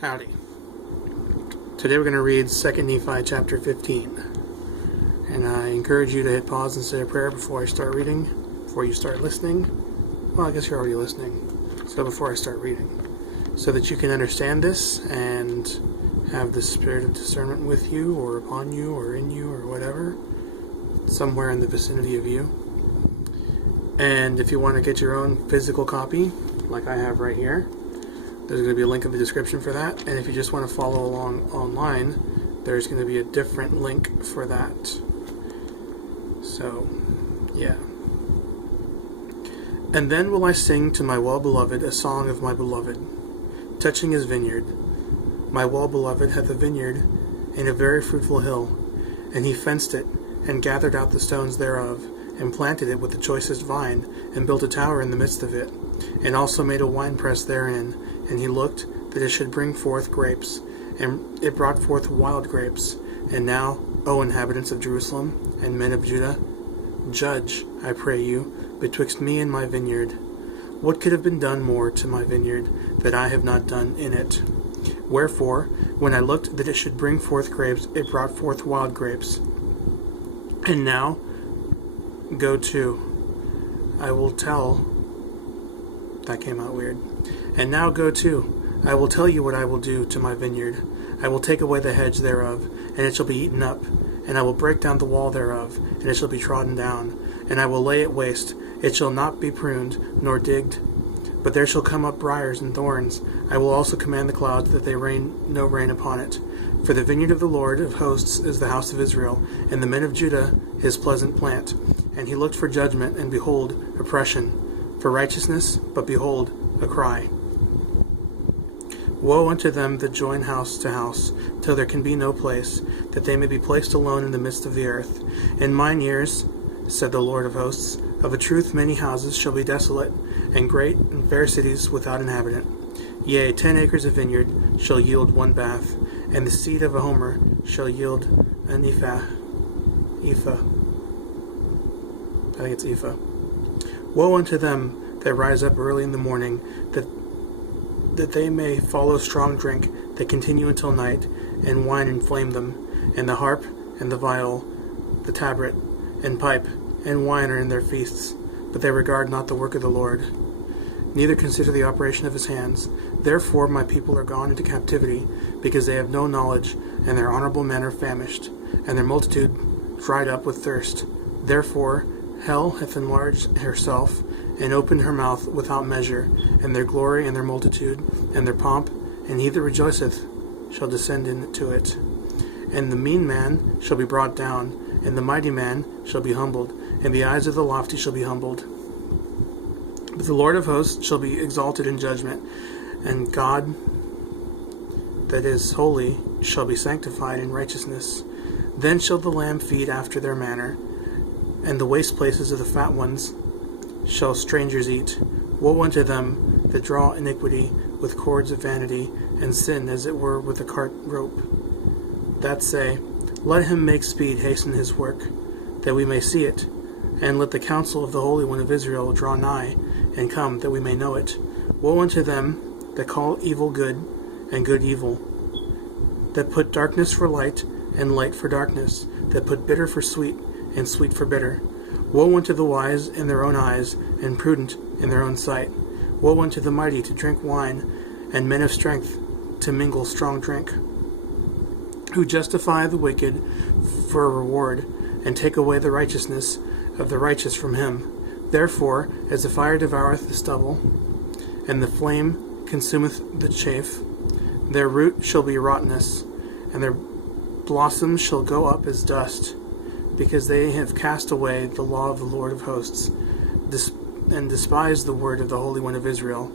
Howdy. Today we're going to read 2 Nephi chapter 15. And I encourage you to hit pause and say a prayer before I start reading, before you start listening. Well, I guess you're already listening. So before I start reading. So that you can understand this and have the spirit of discernment with you or upon you or in you or whatever. Somewhere in the vicinity of you. And if you want to get your own physical copy, like I have right here, there's going to be a link in the description for that. And if you just want to follow along online, there's going to be a different link for that. So, yeah. And then will I sing to my well-beloved a song of my beloved, touching his vineyard. My well-beloved hath a vineyard in a very fruitful hill, and he fenced it, and gathered out the stones thereof, and planted it with the choicest vine, and built a tower in the midst of it, and also made a winepress therein. And he looked that it should bring forth grapes, and it brought forth wild grapes. And now, O inhabitants of Jerusalem, and men of Judah, judge, I pray you, betwixt me and my vineyard. What could have been done more to my vineyard, that I have not done in it? Wherefore, when I looked that it should bring forth grapes, it brought forth wild grapes. And now, go to, I will tell, that came out weird. And now go to, I will tell you what I will do to my vineyard. I will take away the hedge thereof, and it shall be eaten up. And I will break down the wall thereof, and it shall be trodden down. And I will lay it waste. It shall not be pruned, nor digged. But there shall come up briars and thorns. I will also command the clouds that they rain no rain upon it. For the vineyard of the Lord of hosts is the house of Israel, and the men of Judah his pleasant plant. And he looked for judgment, and behold, oppression. For righteousness, but behold, a cry. Woe unto them that join house to house, till there can be no place, that they may be placed alone in the midst of the earth. In mine ears, said the Lord of hosts, of a truth many houses shall be desolate, and great and fair cities without inhabitant. Yea, 10 acres of vineyard shall yield one bath, and the seed of a homer shall yield an ephah. I think it's ephah. Woe unto them that rise up early in the morning, that they may follow strong drink, that continue until night, and wine inflame them, and the harp, and the viol, the tabret, and pipe, and wine are in their feasts, but they regard not the work of the Lord, neither consider the operation of his hands. Therefore my people are gone into captivity, because they have no knowledge, and their honorable men are famished, and their multitude dried up with thirst. Therefore hell hath enlarged herself, and opened her mouth without measure, and their glory and their multitude, and their pomp, and he that rejoiceth shall descend into it. And the mean man shall be brought down, and the mighty man shall be humbled, and the eyes of the lofty shall be humbled. But the Lord of hosts shall be exalted in judgment, and God that is holy shall be sanctified in righteousness. Then shall the lamb feed after their manner, and the waste places of the fat ones shall strangers eat. Woe unto them that draw iniquity with cords of vanity, and sin as it were with a cart rope, that say, let him make speed hasten his work, that we may see it, and let the counsel of the Holy One of Israel draw nigh, and come, that we may know it. Woe unto them that call evil good, and good evil, that put darkness for light, and light for darkness, that put bitter for sweet, and sweet for bitter. Woe unto the wise in their own eyes, and prudent in their own sight. Woe unto the mighty to drink wine, and men of strength to mingle strong drink, who justify the wicked for a reward, and take away the righteousness of the righteous from him. Therefore, as the fire devoureth the stubble, and the flame consumeth the chaff, their root shall be rottenness, and their blossoms shall go up as dust, because they have cast away the law of the Lord of hosts, and despised the word of the Holy One of Israel.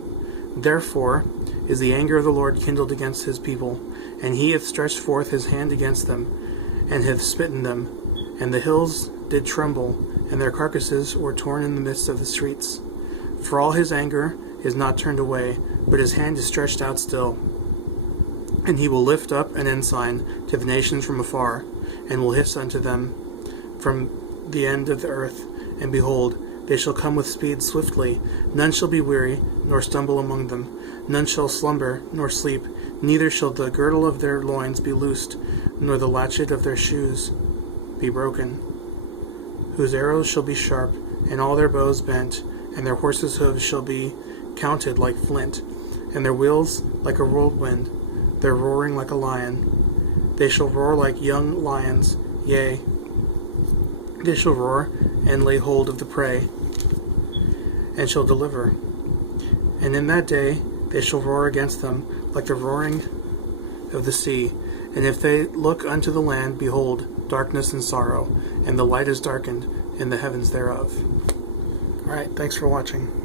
Therefore is the anger of the Lord kindled against his people, and he hath stretched forth his hand against them, and hath smitten them. And the hills did tremble, and their carcasses were torn in the midst of the streets. For all his anger is not turned away, but his hand is stretched out still. And he will lift up an ensign to the nations from afar, and will hiss unto them from the end of the earth. And behold, they shall come with speed swiftly. None shall be weary, nor stumble among them. None shall slumber, nor sleep, Neither shall the girdle of their loins be loosed, nor the latchet of their shoes be broken. Whose arrows shall be sharp, and all their bows bent, and their horses' hoofs shall be counted like flint, and their wheels like a whirlwind, their roaring like a lion. They shall roar like young lions, yea, they shall roar and lay hold of the prey, and shall deliver. And in that day they shall roar against them like the roaring of the sea. And if they look unto the land, behold, darkness and sorrow, and the light is darkened in the heavens thereof. Alright, thanks for watching.